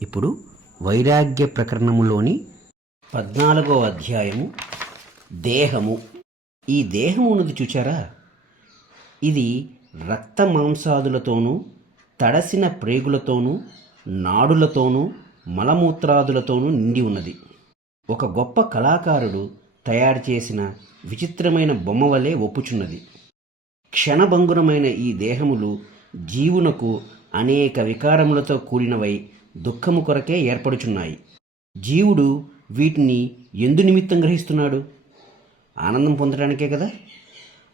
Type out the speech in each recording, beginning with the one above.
ఇప్పుడు వైరాగ్య ప్రకరణములోని 14వ అధ్యాయము దేహము. ఈ దేహము ఉన్నది చూచారా? ఇది రక్త మాంసాదులతోనూ తడసిన ప్రేగులతోనూ నాడులతోనూ మలమూత్రాదులతోనూ నిండి ఉన్నది. ఒక గొప్ప కళాకారుడు తయారు చేసిన విచిత్రమైన బొమ్మ వలె ఒప్పుచున్నది. క్షణభంగురమైన ఈ దేహములు జీవునకు అనేక వికారములతో కూడినవై దుఃఖము కొరకే ఏర్పడుచున్నాయి. జీవుడు వీటిని ఎందు నిమిత్తం గ్రహిస్తున్నాడు? ఆనందం పొందడానికే కదా.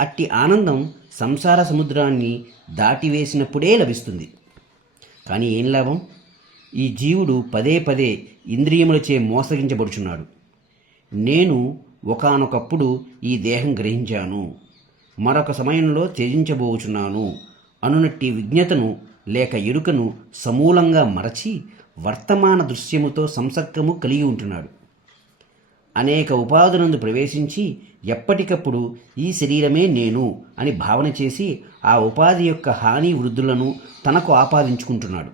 అట్టి ఆనందం సంసార సముద్రాన్ని దాటివేసినప్పుడే లభిస్తుంది. కానీ ఏం లాభం? ఈ జీవుడు పదే పదే ఇంద్రియములచే మోసగించబడుచున్నాడు. నేను ఒకానొకప్పుడు ఈ దేహం గ్రహించాను, మరొక సమయంలో త్యజించబోచున్నాను అనునట్టి విజ్ఞతను లేక ఎరుకను సమూలంగా మరచి వర్తమాన దృశ్యముతో సంసర్గము కలిగి ఉంటున్నాడు. అనేక ఉపాధులందు ప్రవేశించి ఎప్పటికప్పుడు ఈ శరీరమే నేను అని భావన చేసి ఆ ఉపాధి యొక్క హాని వృద్ధులను తనకు ఆపాదించుకుంటున్నాడు.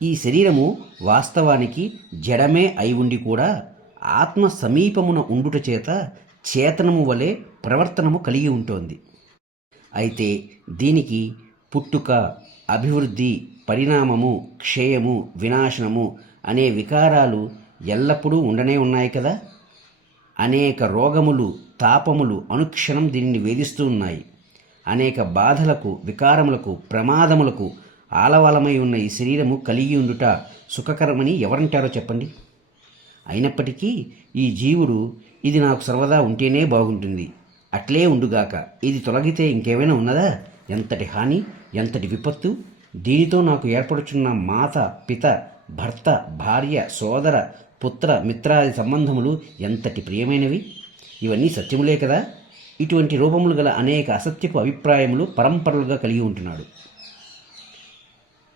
ఈ శరీరము వాస్తవానికి జడమే అయి ఉండి కూడా ఆత్మ సమీపమున ఉండుట చేత చేతనము వలె ప్రవర్తనము కలిగి ఉంటోంది. అయితే దీనికి పుట్టుక, అభివృద్ధి, పరిణామము, క్షయము, వినాశనము అనే వికారాలు ఎల్లప్పుడూ ఉండనే ఉన్నాయి కదా. అనేక రోగములు, తాపములు అనుక్షణం దీనిని వేధిస్తూ ఉన్నాయి. అనేక బాధలకు, వికారములకు, ప్రమాదములకు ఆలవాలమై ఉన్న ఈ శరీరము కలిగి ఉండుట సుఖకరమని ఎవరంటారో చెప్పండి. అయినప్పటికీ ఈ జీవుడు ఇది నాకు సర్వదా ఉంటేనే బాగుంటుంది, అట్లే ఉండుగాక, ఇది తొలగితే ఇంకేమైనా ఉన్నదా? ఎంతటి హాని, ఎంతటి విపత్తు! దీనితో నాకు ఏర్పడుచున్న మాత, పిత, భర్త, భార్య, సోదర, పుత్ర, మిత్రాది సంబంధములు ఎంతటి ప్రియమైనవి! ఇవన్నీ సత్యములే కదా. ఇటువంటి రూపములు గల అనేక అసత్యపు అభిప్రాయములు పరంపరలుగా కలిగి ఉంటున్నాడు.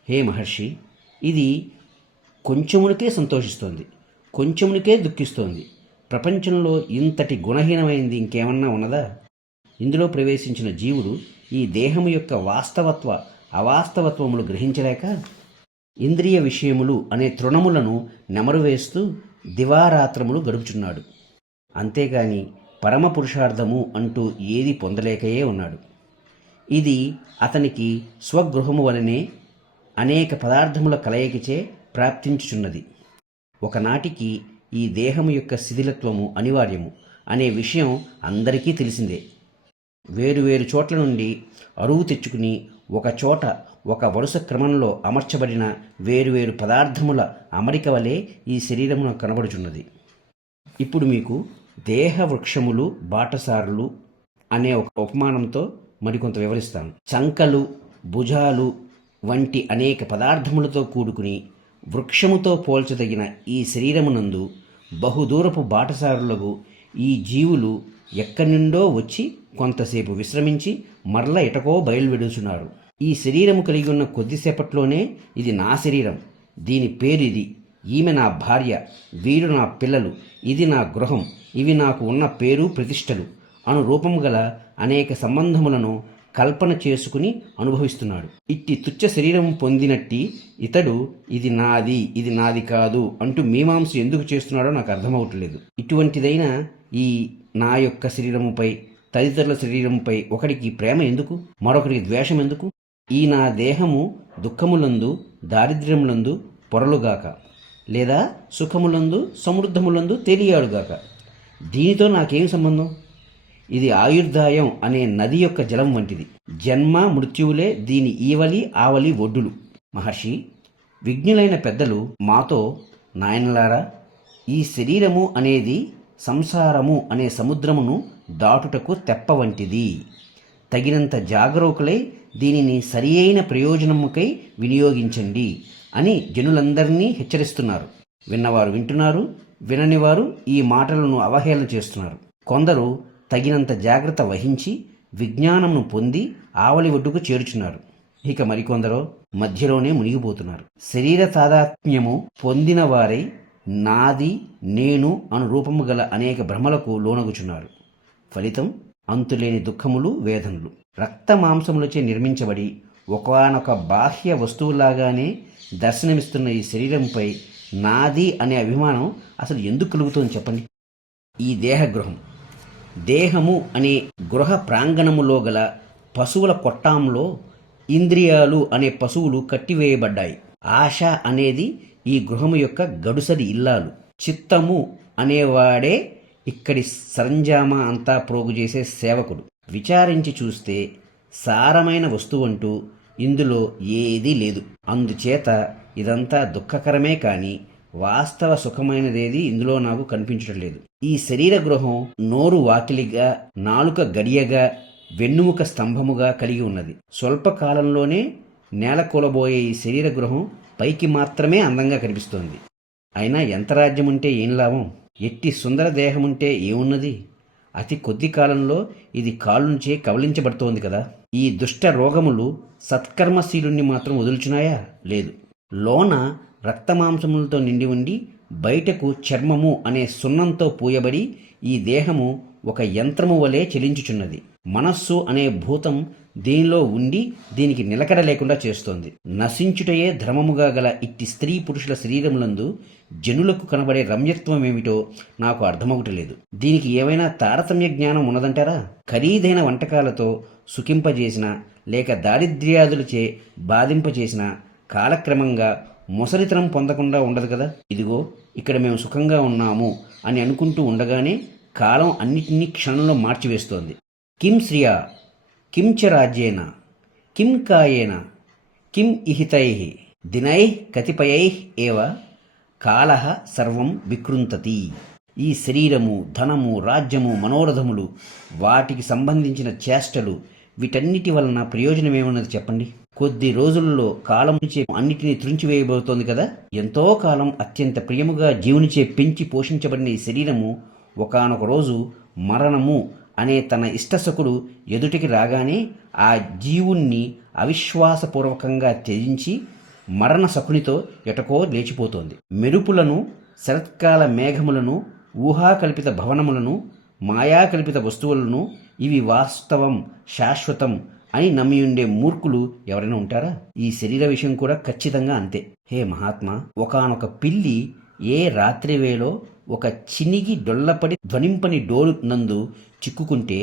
హే మహర్షి, ఇది కొంచెమునికే సంతోషిస్తోంది, కొంచెమునికే దుఃఖిస్తోంది. ప్రపంచంలో ఇంతటి గుణహీనమైంది ఇంకేమన్నా ఉన్నదా? ఇందులో ప్రవేశించిన జీవుడు ఈ దేహము యొక్క వాస్తవత్వ అవాస్తవత్వములు గ్రహించలేక ఇంద్రియ విషయములు అనే తృణములను నెమరువేస్తూ దివారాత్రములు గడుపుచున్నాడు. అంతేగాని పరమ పురుషార్థము అంటూ ఏది పొందలేకయే ఉన్నాడు. ఇది అతనికి స్వగృహము వలనే అనేక పదార్థముల కలయికచే ప్రాప్తించుచున్నది. ఒకనాటికి ఈ దేహము యొక్క శిథిలత్వము అనివార్యము అనే విషయం అందరికీ తెలిసిందే. వేరువేరు చోట్ల నుండి అరువు తెచ్చుకుని ఒక చోట ఒక వరుస క్రమంలో అమర్చబడిన వేరువేరు పదార్థముల అమరిక వలె ఈ శరీరమును కనబడుచున్నది. ఇప్పుడు మీకు దేహ వృక్షములు బాటసారులు అనే ఒక ఉపమానంతో మరికొంత వివరిస్తాను. చంకలు, భుజాలు వంటి అనేక పదార్థములతో కూడుకుని వృక్షముతో పోల్చదగిన ఈ శరీరమునందు బహుదూరపు బాటసారులకు ఈ జీవులు ఎక్కడి నుండో వచ్చి కొంతసేపు విశ్రమించి మరల ఎటకో బయలువెడుచున్నారు. ఈ శరీరము కలిగి ఉన్న కొద్దిసేపట్లోనే ఇది నా శరీరం, దీని పేరిది, ఈమె నా భార్య, వీరు నా పిల్లలు, ఇది నా గృహం, ఇవి నాకు ఉన్న పేరు ప్రతిష్టలు అను రూపము గల అనేక సంబంధములను కల్పన చేసుకుని అనుభవిస్తున్నాడు. ఇట్టి తుచ్చ శరీరం పొందినట్టి ఇతడు ఇది నాది, ఇది నాది కాదు అంటూ మీమాంస ఎందుకు చేస్తున్నాడో నాకు అర్థమవట్లేదు. ఇటువంటిదైన ఈ నా యొక్క శరీరముపై, తదితరుల శరీరముపై ఒకడికి ప్రేమ ఎందుకు, మరొకరికి ద్వేషం ఎందుకు? ఈ నా దేహము దుఃఖములందు, దారిద్ర్యములందు పొరలుగాక, లేదా సుఖములందు, సమృద్ధములందు తేలియాడుగాక. దీనితో నాకేం సంబంధం? ఇది ఆయుర్దాయం అనే నది యొక్క జలం వంటిది. జన్మ మృత్యువులే దీని ఈవలి ఆవలి ఒడ్డులు. మహర్షి, విజ్ఞులైన పెద్దలు మాతో, నాయనలారా, ఈ శరీరము అనేది సంసారము అనే సముద్రమును దాటుటకు తెప్ప వంటిది. తగినంత జాగరూకులై దీనిని సరి అయిన ప్రయోజనముకై వినియోగించండి అని జనులందరినీ హెచ్చరిస్తున్నారు. విన్నవారు వింటున్నారు, విననివారు ఈ మాటలను అవహేళన చేస్తున్నారు. కొందరు తగినంత జాగ్రత్త వహించి విజ్ఞానమును పొంది ఆవలి ఒడ్డుకు చేరుచున్నారు. ఇక మరికొందరో మధ్యలోనే మునిగిపోతున్నారు. శరీర తాదాత్మ్యము పొందిన వారై నాది, నేను అను రూపము గల అనేక భ్రమలకు లోనగుచున్నారు. ఫలితం అంతులేని దుఃఖములు, వేదనలు. రక్త మాంసములచే నిర్మించబడి ఒకానొక బాహ్య వస్తువులాగానే దర్శనమిస్తున్న ఈ శరీరంపై నాది అనే అభిమానం అసలు ఎందుకు కలుగుతుంది చెప్పండి? ఈ దేహగృహం, దేహము అనే గృహ ప్రాంగణములో గల పశువుల కొట్టాంలో ఇంద్రియాలు అనే పశువులు కట్టివేయబడ్డాయి. ఆశ అనేది ఈ గృహము యొక్క గడుసరి ఇల్లాలు. చిత్తము అనేవాడే ఇక్కడి సరంజామా అంతా ప్రోగు చేసే సేవకుడు. విచారించి చూస్తే సారమైన వస్తువంటూ ఇందులో ఏదీ లేదు. అందుచేత ఇదంతా దుఃఖకరమే కానీ వాస్తవ సుఖమైనదేది ఇందులో నాకు కనిపించడం లేదు. ఈ శరీర గృహం నోరు వాకిలిగా, నాలుక గడియగా, వెన్నుముక స్తంభముగా కలిగి ఉన్నది. స్వల్పకాలంలోనే నేల కూలబోయే ఈ శరీర గృహం పైకి మాత్రమే అందంగా కనిపిస్తోంది. అయినా ఎంత రాజ్యముంటే ఏం లాభం? ఎట్టి సుందర దేహముంటే ఏమున్నది? అతి కొద్ది కాలంలో ఇది కాళ్ళుంచే కవలించబడుతోంది కదా. ఈ దుష్ట రోగములు సత్కర్మశీలుణ్ణి మాత్రం వదులుచున్నాయా? లేదు. లోన రక్తమాంసములతో నిండి ఉండి బయటకు చర్మము అనే సున్నంతో పూయబడి ఈ దేహము ఒక యంత్రము వలె చెలించుచున్నది. మనస్సు అనే భూతం దీనిలో ఉండి దీనికి నిలకడ లేకుండా చేస్తోంది. నశించుటయే ధర్మముగా గల ఇట్టి స్త్రీ పురుషుల శరీరములందు జనులకు కనబడే రమ్యత్వం ఏమిటో నాకు అర్థమవుటలేదు. దీనికి ఏమైనా తారతమ్య జ్ఞానం ఉన్నదంటారా? ఖరీదైన వంటకాలతో సుఖింపజేసిన లేక దారిద్ర్యాదులచే బాధింపచేసిన కాలక్రమంగా ముసలితనం పొందకుండా ఉండదు కదా. ఇదిగో ఇక్కడ మేము సుఖంగా ఉన్నాము అని అనుకుంటూ ఉండగానే కాలం అన్నిటినీ క్షణంలో మార్చివేస్తోంది. కిం శ్రియా, కిం చ రాజ్యేన, కిం కాయేన, కిం ఇహితైః దినైః కతిపయైః ఏవ కాలః సర్వం వికృంతతి. ఈ శరీరము, ధనము, రాజ్యము, మనోరథములు, వాటికి సంబంధించిన చేష్టలు, వీటన్నిటి వలన ప్రయోజనమేమున్నది చెప్పండి? కొద్ది రోజుల్లో కాలం నుంచే అన్నిటినీ త్రుంచివేయబోతోంది కదా. ఎంతో కాలం అత్యంత ప్రియముగా జీవునిచే పెంచి పోషించబడిన ఈ శరీరము ఒకానొక రోజు మరణము అనే తన ఇష్టసకుడు ఎదుటికి రాగానే ఆ జీవుణ్ణి అవిశ్వాసపూర్వకంగా త్యజించి మరణ సకునితో ఎటకో లేచిపోతోంది. మెరుపులను, శరత్కాల మేఘములను, ఊహాకల్పిత భవనములను, మాయాకల్పిత వస్తువులను ఇవి వాస్తవం, శాశ్వతం అని నమ్మియుండే మూర్ఖులు ఎవరైనా ఉంటారా? ఈ శరీర విషయం కూడా ఖచ్చితంగా అంతే. హే మహాత్మా, ఒకానొక పిల్లి ఏ రాత్రివేళో ఒక చినిగి డొల్లపడి ధ్వనింపని డోలు నందు చిక్కుకుంటే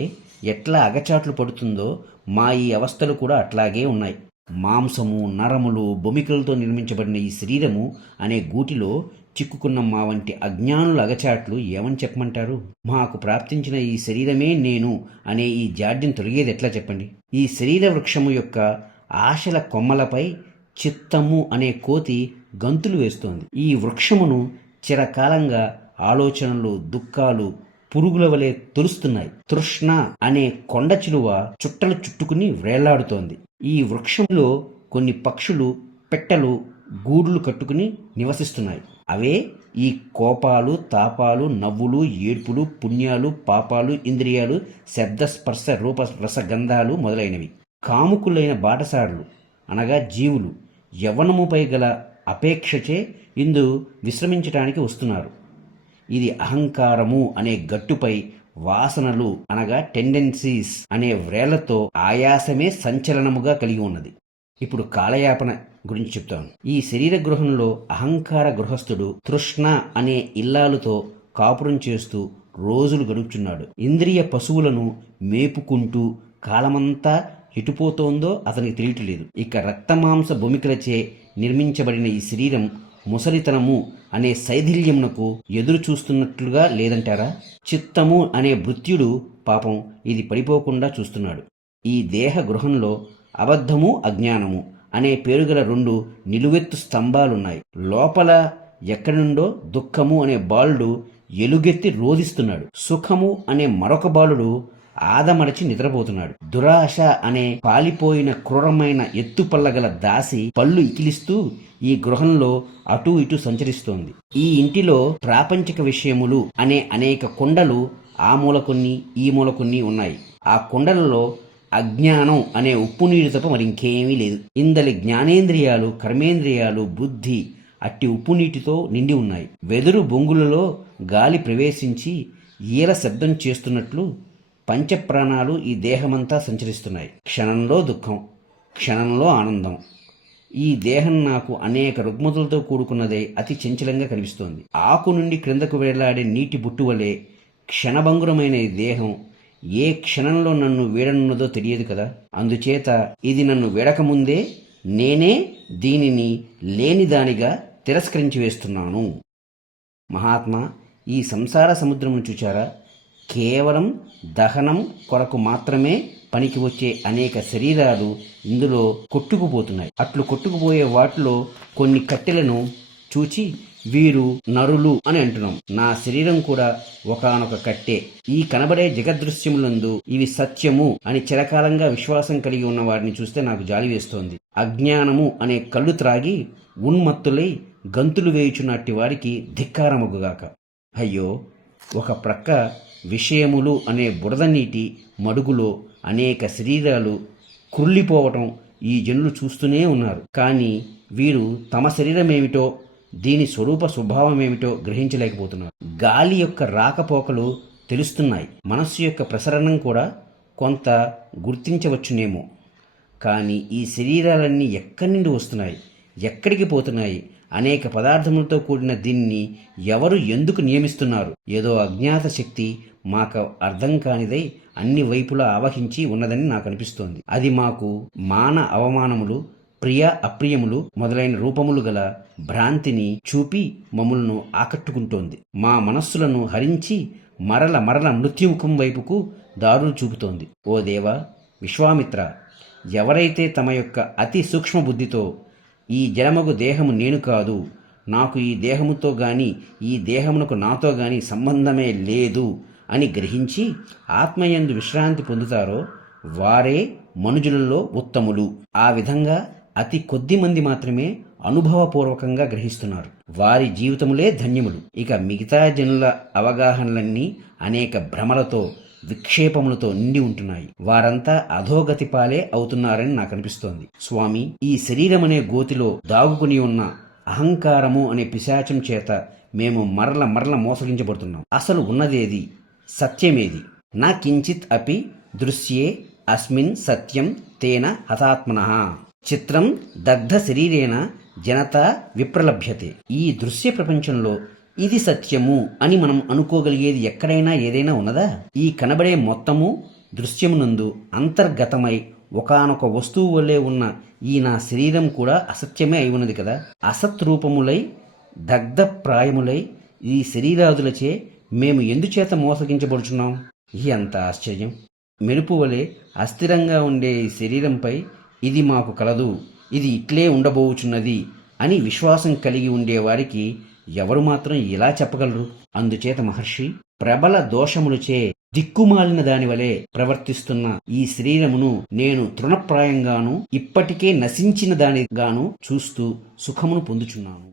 ఎట్లా అగచాట్లు పడుతుందో మా ఈ అవస్థలు కూడా అట్లాగే ఉన్నాయి. మాంసము, నరములు, బొమికలతో నిర్మించబడిన ఈ శరీరము అనే గూటిలో చిక్కుకున్న మా వంటి అజ్ఞానుల అగచాట్లు ఏమని చెప్పమంటారు? మాకు ప్రాప్తించిన ఈ శరీరమే నేను అనే ఈ జాడ్యం తొలగేది ఎట్లా చెప్పండి? ఈ శరీర వృక్షము యొక్క ఆశల కొమ్మలపై చిత్తము అనే కోతి గంతులు వేస్తోంది. ఈ వృక్షమును చిరకాలంగా ఆలోచనలు, దుఃఖాలు పురుగుల వలె తొలుస్తున్నాయి. తృష్ణ అనే కొండ చిలువ చుట్టలు చుట్టుకుని వ్రేళ్లాడుతోంది. ఈ వృక్షంలో కొన్ని పక్షులు, పెట్టలు గూడులు కట్టుకుని నివసిస్తున్నాయి. అవే ఈ కోపాలు, తాపాలు, నవ్వులు, ఏడ్పులు, పుణ్యాలు, పాపాలు, ఇంద్రియాలు, శబ్ద, స్పర్శ, రూప, రసగంధాలు మొదలైనవి. కాముకులైన బాటసారులు అనగా జీవులు యవ్వనముపై గల అపేక్షచే ఇందు విశ్రమించటానికి వస్తున్నారు. ఇది అహంకారము అనే గట్టుపై వాసనలు అనగా టెండెన్సీస్ అనే వ్రేళ్లతో ఆయాసమే సంచలనముగా కలిగి ఉన్నది. ఇప్పుడు కాలయాపన గురించి చెప్తాను. ఈ శరీర గృహంలో అహంకార గృహస్థుడు తృష్ణ అనే ఇల్లాలతో కాపురం చేస్తూ రోజులు గడుపుచున్నాడు. ఇంద్రియ పశువులను మేపుకుంటూ కాలమంతా ఎటుపోతోందో అతనికి తెలియట్లేదు. ఇక రక్తమాంస భూమికలచే నిర్మించబడిన ఈ శరీరం ముసలితనము అనే శైథిల్యమునకు ఎదురు చూస్తున్నట్లుగా లేదంటారా? చిత్తము అనే భృత్యుడు పాపం ఇది పడిపోకుండా చూస్తున్నాడు. ఈ దేహ గృహంలో అబద్ధము, అజ్ఞానము అనే పేరుగల రెండు నిలువెత్తు స్తంభాలున్నాయి. లోపల ఎక్కడి నుండో దుఃఖము అనే బాలుడు ఎలుగెత్తి రోధిస్తున్నాడు. సుఖము అనే మరొక బాలుడు ఆదమరచి నిద్రపోతున్నాడు. దురాశ అనే పాలిపోయిన క్రూరమైన ఎత్తుపల్లగల దాసి పళ్ళు ఇకిలిస్తూ ఈ గృహంలో అటూ ఇటూ సంచరిస్తోంది. ఈ ఇంటిలో ప్రాపంచిక విషయములు అనే అనేక కొండలు ఆ మూల కొన్ని, ఈ మూల కొన్ని ఉన్నాయి. ఆ కొండలలో అజ్ఞానం అనే ఉప్పు నీరు తప్ప మరింకేమీ లేదు. ఇందలి జ్ఞానేంద్రియాలు, కర్మేంద్రియాలు, బుద్ధి అట్టి ఉప్పు నీటితో నిండి ఉన్నాయి. వెదురు బొంగులలో గాలి ప్రవేశించి ఈల శబ్దం చేస్తున్నట్లు పంచప్రాణాలు ఈ దేహమంతా సంచరిస్తున్నాయి. క్షణంలో దుఃఖం, క్షణంలో ఆనందం. ఈ దేహం నాకు అనేక రుగ్మతులతో కూడుకున్నదే అతి చంచలంగా కనిపిస్తోంది. ఆకు నుండి క్రిందకు వేలాడే నీటి బుట్టు వలె క్షణభంగురమైన ఈ దేహం ఏ క్షణంలో నన్ను వీడనున్నదో తెలియదు కదా. అందుచేత ఇది నన్ను వీడకముందే నేనే దీనిని లేనిదానిగా తిరస్కరించి వేస్తున్నాను. మహాత్మా, ఈ సంసార సముద్రమును చూచారా? కేవలం దహనం కొరకు మాత్రమే పనికి వచ్చే అనేక శరీరాలు ఇందులో కొట్టుకుపోతున్నాయి. అట్లు కొట్టుకుపోయే వాటిలో కొన్ని కట్టెలను చూచి వీరు నరులు అని అంటున్నాం. నా శరీరం కూడా ఒకానొక కట్టె. ఈ కనబడే జగదృశ్యములందు ఇవి సత్యము అని చిరకాలంగా విశ్వాసం కలిగి ఉన్న వారిని చూస్తే నాకు జాలి వేస్తోంది. అజ్ఞానము అనే కళ్ళు త్రాగి ఉన్మత్తులై గంతులు వేయుచున్నట్టి వారికి ధిక్కారమగుగాక. అయ్యో, ఒక ప్రక్క విషయములు అనే బురద నీటి మడుగులో అనేక శరీరాలు కుళ్ళిపోవటం ఈ జనులు చూస్తూనే ఉన్నారు. కానీ వీరు తమ శరీరమేమిటో దీని స్వరూప స్వభావమేమిటో గ్రహించలేకపోతున్నారు. గాలి యొక్క రాకపోకలు తెలుస్తున్నాయి, మనస్సు యొక్క ప్రసరణం కూడా కొంత గుర్తించవచ్చునేమో. కానీ ఈ శరీరాలన్నీ ఎక్కడి నుండి వస్తున్నాయి, ఎక్కడికి పోతున్నాయి? అనేక పదార్థములతో కూడిన దీన్ని ఎవరు ఎందుకు నియమిస్తున్నారు? ఏదో అజ్ఞాత శక్తి మాకు అర్థం కానిదై అన్ని వైపులా ఆవహించి ఉన్నదని నాకు అనిపిస్తోంది. అది మాకు మాన అవమానములు, ప్రియ అప్రియములు మొదలైన రూపములు గల భ్రాంతిని చూపి మమ్ములను ఆకట్టుకుంటోంది. మా మనస్సులను హరించి మరల మరల మృత్యుముఖం వైపుకు దారులు చూపుతోంది. ఓ దేవా, విశ్వామిత్ర, ఎవరైతే తమ యొక్క అతి సూక్ష్మ బుద్ధితో ఈ జలమగు దేహము నేను కాదు, నాకు ఈ దేహముతో గాని ఈ దేహమునకు నాతో గాని సంబంధమే లేదు అని గ్రహించి ఆత్మయందు విశ్రాంతి పొందుతారో వారే మనుజులలో ఉత్తములు. ఆ విధంగా అతి కొద్ది మంది మాత్రమే అనుభవపూర్వకంగా గ్రహిస్తున్నారు. వారి జీవితములే ధన్యములు. ఇక మిగతా జనుల అవగాహనలన్నీ అనేక భ్రమలతో విక్షేపములతో నిండి ఉంటున్నాయి. వారంతా అధోగతి పాలే అవుతున్నారని నాకు అనిపిస్తోంది. స్వామి, ఈ శరీరమనే గోతిలో దాగుకుని ఉన్న అహంకారము అనే పిశాచం చేత మేము మరల మరల మోసగించబడుతున్నాం. అసలు ఉన్నదేది? సత్యమేది? నా కించిత్ అపి దృశ్యే అస్మిన్ సత్యం తేన హతాత్మనః చిత్రం దగ్ధ శరీరేణ జనత విప్రలభ్యతే. ఈ దృశ్య ప్రపంచంలో ఇది సత్యము అని మనం అనుకోగలిగేది ఎక్కడైనా ఏదైనా ఉన్నదా? ఈ కనబడే మొత్తము దృశ్యమునందు అంతర్గతమై ఒకానొక వస్తువు వల్లే ఉన్న ఈ నా శరీరం కూడా అసత్యమే అయి ఉన్నది కదా. అసత్ రూపములై దగ్ధ ప్రాయములై ఈ శరీరాదులచే మేము ఎందుచేత మోసగించబడుచున్నాం? ఎంత ఆశ్చర్యం! మెరుపు వలె అస్థిరంగా ఉండే ఈ శరీరంపై ఇది మాకు కలదు, ఇది ఇట్లే ఉండబోచున్నది అని విశ్వాసం కలిగి ఉండేవారికి ఎవరు మాత్రం ఇలా చెప్పగలరు? అందుచేత మహర్షి, ప్రబల దోషములచే దిక్కుమాలిన దానివలే ప్రవర్తిస్తున్న ఈ శరీరమును నేను తృణప్రాయంగాను ఇప్పటికే నశించిన దానిగాను చూస్తూ సుఖమును పొందుచున్నాను.